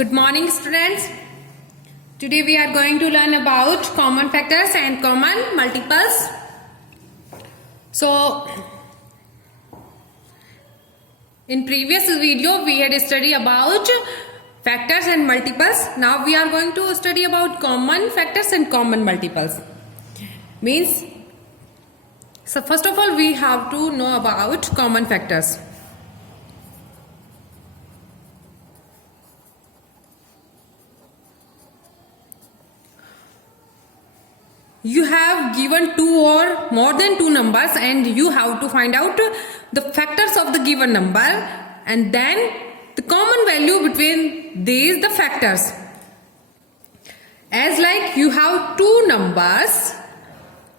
Good morning, students. Today we are going to learn about common factors and common multiples. So, in previous video we had studied about factors and multiples. Now we are going to study about common factors and common multiples. Means, so first of all we have to know about common factors. You have given two or more than two numbers and you have to find out the factors of the given number and then the common value between these the factors. As like you have two numbers,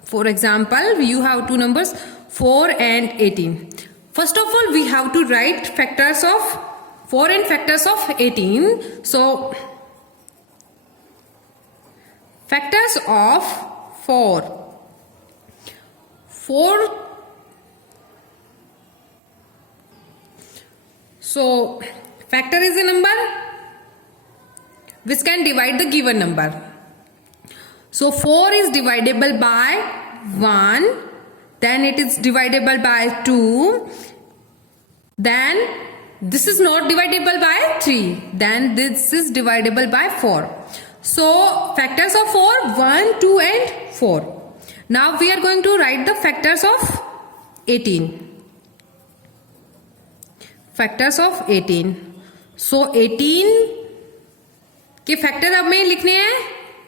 for example, you have two numbers 4 and 18. First of all, we have to write factors of 4 and factors of 18. So, factors of 4. So, factor is a number which can divide the given number. So, 4 is divisible by 1, then it is divisible by 2, then this is not divisible by 3, then this is divisible by 4. So, factors of 4, 1, 2 and 4. Now, we are going to write the factors of 18. Factors of 18. So, 18 के factor हमें लिखने हैं.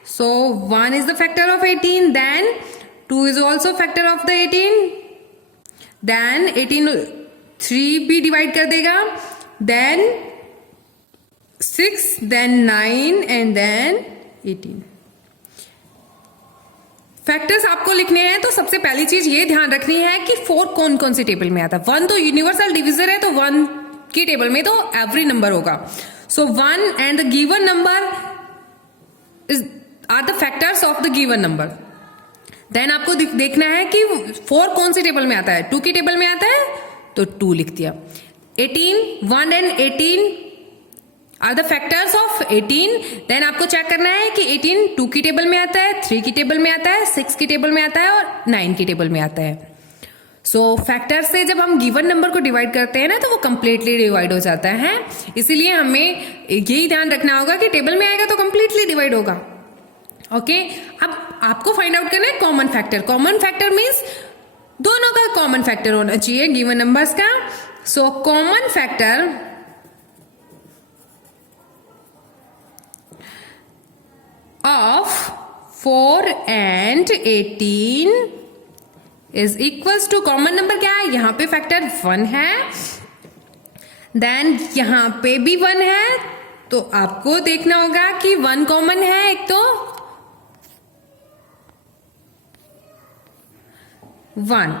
So, 1 is the factor of 18, then 2 is also factor of the 18. Then 18, 3 भी divide कर देगा. Then 6, then 9 and then 18. Factors आपको लिखने हैं तो सबसे पहली चीज ये ध्यान रखनी है कि 4 कौन कौन सी टेबल में आता है. 1 तो यूनिवर्सल डिविजर है तो 1 की टेबल में तो एवरी नंबर होगा. So 1 and the given number are the factors of the given number. Then आपको देखना है कि 4 कौन सी टेबल में आता है. 2 की टेबल में आता है तो 2 लिख दिया. 18, 1 and 18 are the factors of 18. Then आपको चेक करना है कि 18 2 की टेबल में आता है, 3 की टेबल में आता है, 6 की टेबल में आता है और 9 की टेबल में आता है. सो फैक्टर से जब हम गिवन नंबर को डिवाइड करते हैं ना तो वो कंप्लीटली डिवाइड हो जाता है. इसीलिए हमें यही ध्यान रखना होगा कि टेबल में आएगा तो कंप्लीटली डिवाइड होगा. ओके, अब आपको फाइंड आउट करना है common factor. Common factor means दोनों का कॉमन फैक्टर होना चाहिए गिवन नंबर्स का. So common factor of 4 and 18 is equals to common number क्या है. यहां पे फैक्टर 1 है, देन यहां पे भी 1 है तो आपको देखना होगा कि 1 कॉमन है एक तो 1,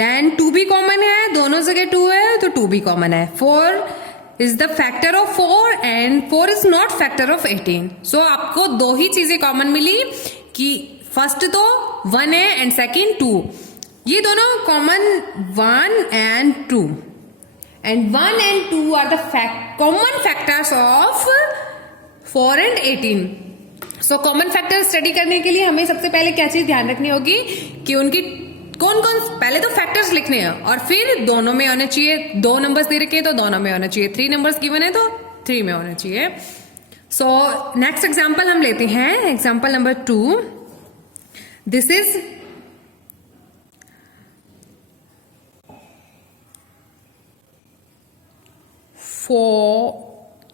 देन 2 भी कॉमन है, दोनों जगह 2 है तो 2 भी कॉमन है. 4 is the factor of 4 and 4 is not factor of 18. So आपको दो ही चीजें कॉमन मिली कि फर्स्ट तो 1 है एंड सेकेंड 2. ये दोनों common 1 and 2 and 1 and 2 are the common factors of 4 and 18. So common factor study करने के लिए हमें सबसे पहले क्या चीज ध्यान रखनी होगी कि उनकी कौन कौन पहले तो फैक्टर्स लिखने हैं और फिर दोनों में होने चाहिए. 2 नंबर्स दे रखे हैं तो दोनों में होना चाहिए. 3 नंबर्स गिवन है तो 3 में होना चाहिए. सो नेक्स्ट एग्जांपल हम लेते हैं. Example number 2. This is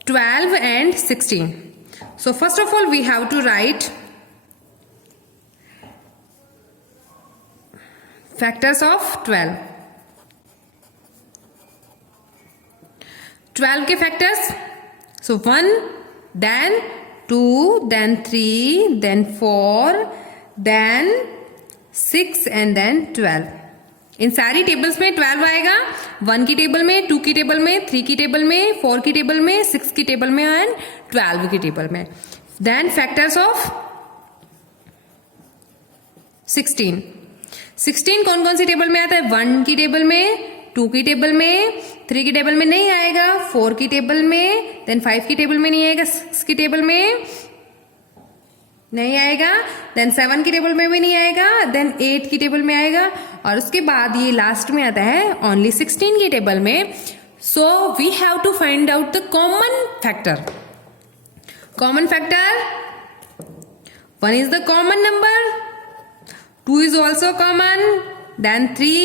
12 and 16. So first of all we have to write factors of 12. 12 के factors. So 1, then 2, then 3, then 4, then 6 and then 12. इन सारी टेबल्स में 12 आएगा. 1 की टेबल में, 2 की टेबल में, 3 की टेबल में, 4 की टेबल में, 6 की टेबल में एंड 12 की टेबल में. Then factors of 16. 16 कौन कौन सी टेबल में आता है. 1 की टेबल में, 2 की टेबल में, 3 की टेबल में नहीं आएगा, 4 की टेबल में, देन 5 की टेबल में नहीं आएगा, 6 की टेबल में नहीं आएगा, देन 7 की टेबल में भी नहीं आएगा, देन 8 की टेबल में आएगा, और उसके बाद ये लास्ट में आता है ओनली 16 की टेबल में. So we have to find out the common factor. Common factor, 1 is the common number, 2 is also common, then 3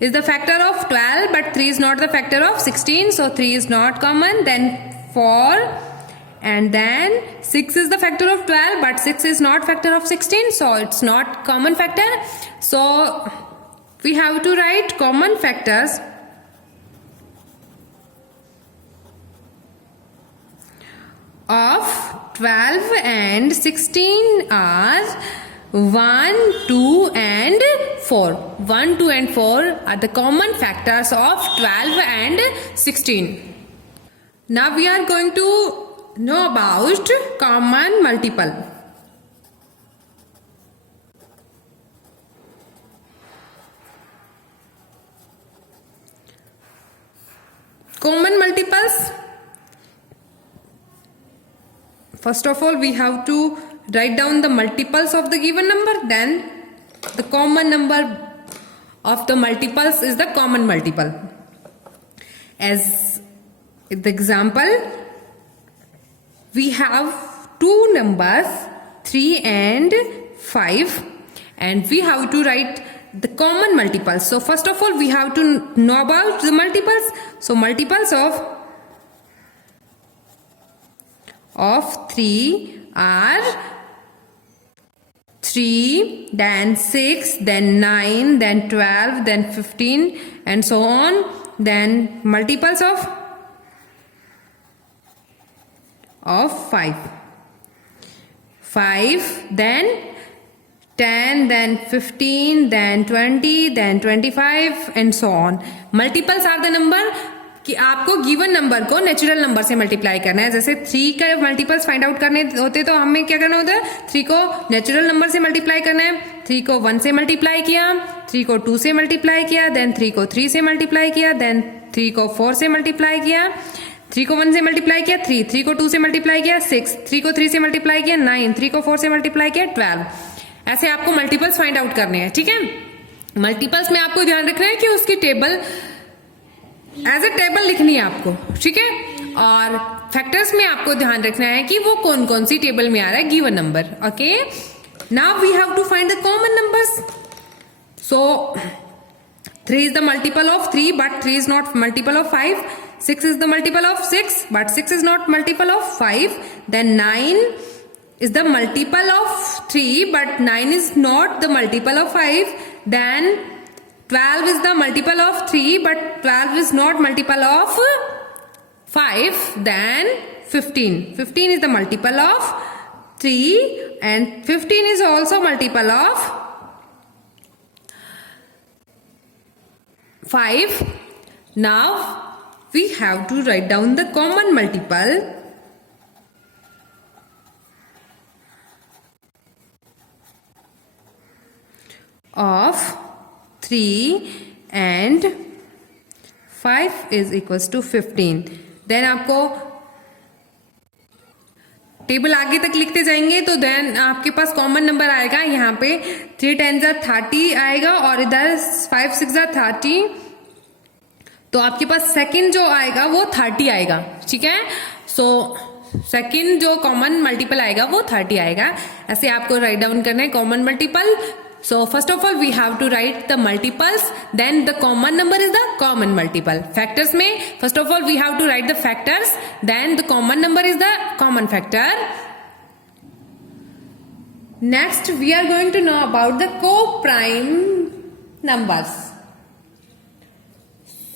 is the factor of 12, but 3 is not the factor of 16, so 3 is not common, then 4, and then 6 is the factor of 12, but 6 is not factor of 16, so it's not common factor. So we have to write common factors of 12 and 16 are 1, 2 and 4. 1, 2 and 4 are the common factors of 12 and 16. Now we are going to know about common multiple. Common multiples. First of all, we have to write down the multiples of the given number. Then the common number of the multiples is the common multiple. As the example, we have two numbers 3 and 5, and we have to write the common multiples. So first of all, we have to know about the multiples. So multiples of 3 are 3, then 6, then 9, then 12, then 15, and so on. Then multiples of 5, then 10, then 15, then 20, then 25, and so on. Multiples are the number कि आपको given number को natural number से multiply करना है. जैसे 3 का multiples find out करने होते तो हमें क्या करना होता है, 3 को नेचुरल नंबर से मल्टीप्लाई करना है. 3 को 1 से मल्टीप्लाई किया, 3 को 2 से मल्टीप्लाई किया, देन 3 को 3 से मल्टीप्लाई किया, देन 3 को 4 से मल्टीप्लाई किया, 3 को 1 से मल्टीप्लाई किया, 3 को 2 से मल्टीप्लाई किया, 6, 3 को 3 से मल्टीप्लाई किया, 9, 3 को 4 से मल्टीप्लाई किया, 12. ऐसे आपको मल्टीपल्स फाइंड आउट करने हैं. ठीक है, मल्टीपल्स में आपको ध्यान रखना है कि उसकी टेबल एज ए टेबल लिखनी है आपको. ठीक है, और फैक्टर्स में आपको ध्यान रखना है कि वो कौन कौन सी टेबल में आ रहा है given number. Okay, now we have to find the common numbers. So 3 is the multiple of 3, but 3 is not multiple of 5. 6 is the multiple of 6, but 6 is not multiple of 5. Then 9 is the multiple of 3, but 9 is not the multiple of 5. Then 12 is the multiple of 3, but 12 is not multiple of 5. Then 15 is the multiple of 3, and 15 is also multiple of 5. Now we have to write down the common multiple of 3 and 5 is equals to 15. Then आपको table आगे तक लिखते जाएंगे तो then आपके पास common number आएगा. यहाँ पे 3 10 30 आएगा, और इधर 5 6 30, तो आपके पास सेकंड जो आएगा वो 30 आएगा. ठीक है, सो सेकंड जो कॉमन मल्टीपल आएगा वो 30 आएगा. ऐसे आपको राइट डाउन करना है common multiple. So first of all we have to write the multiples, then the common number is the common multiple. Factors में first of all we have to write the factors, then the common number is the common factor. Next we are going to know about the co-prime numbers.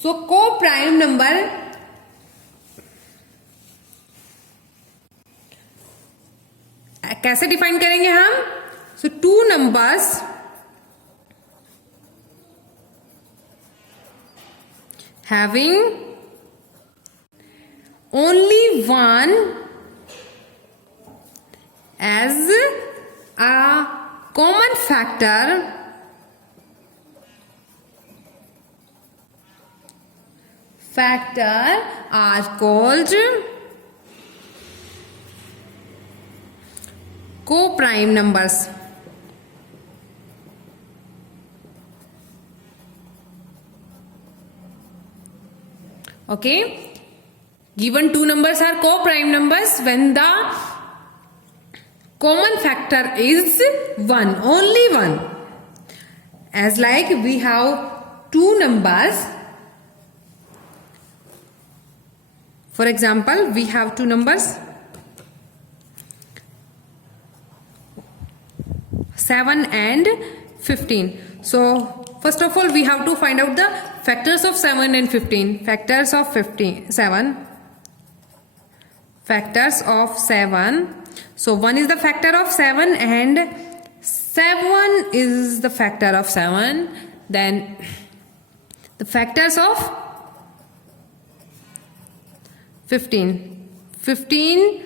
So co-prime number कैसे define करेंगे हम. So two numbers having only one as a common factor factor are called co-prime numbers. Okay, given two numbers are co-prime numbers when the common factor is 1, only 1. As like we have two numbers. For example, we have two numbers 7 and 15. So first of all we have to find out the factors of 7 and 15. Factors of 7. Factors of 7. So 1 is the factor of 7 and 7 is the factor of 7. Then the factors of 15. 15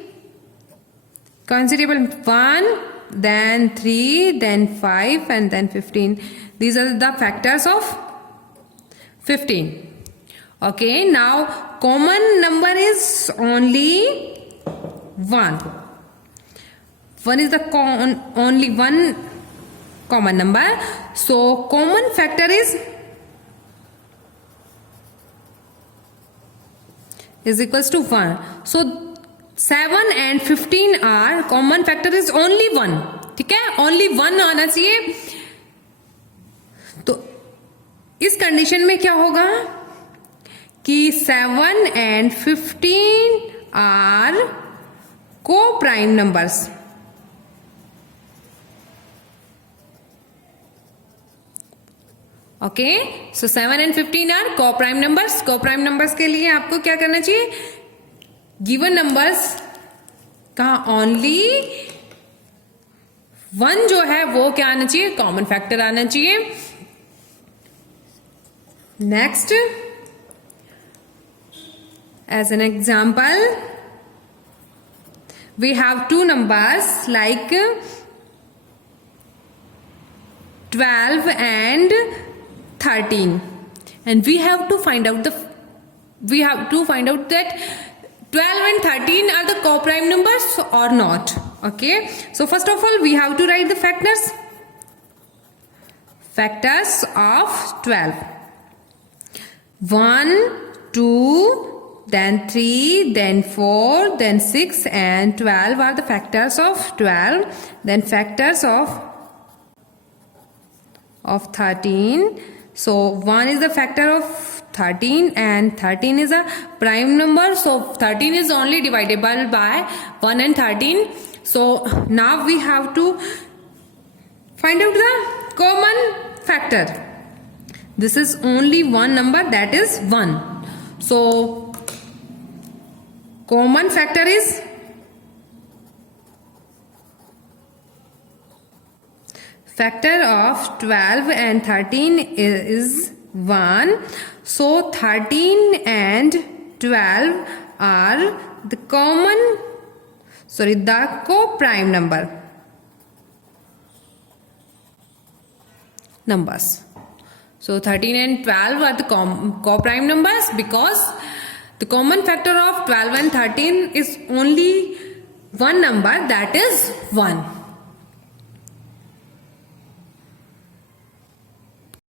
considerable 1, then 3, then 5 and then 15. These are the factors of 15. Okay, now common number is only 1. 1 is the only one common number. So common factor is equals to 1. So 7 and 15 are common factor is only 1. ठीक है, only 1 आना चाहिए. तो इस condition में क्या होगा कि 7 and 15 are co-prime numbers. Okay, so 7 and 15 are co-prime numbers. Co-prime numbers के लिए आपको क्या करना चाहिए, गिवन नंबर्स का ओनली 1 जो है वो क्या आना चाहिए, कॉमन फैक्टर आना चाहिए. Next, as an example we have two numbers like 12 and 13, and we have to find out that 12 and 13 are the co-prime numbers or not. Okay, so first of all we have to write the factors of 12. 1, 2, then 3, then 4, then 6 and 12 are the factors of 12. Then factors of 13. So 1 is the factor of 13 and 13 is a prime number. So 13 is only divisible by 1 and 13. So now we have to find out the common factor. This is only one number, that is 1. So common factor is factor of 12 and 13 is 1. So 13 and 12 are the co-prime numbers. So 13 and 12 are the co-prime numbers because the common factor of 12 and 13 is only one number, that is 1.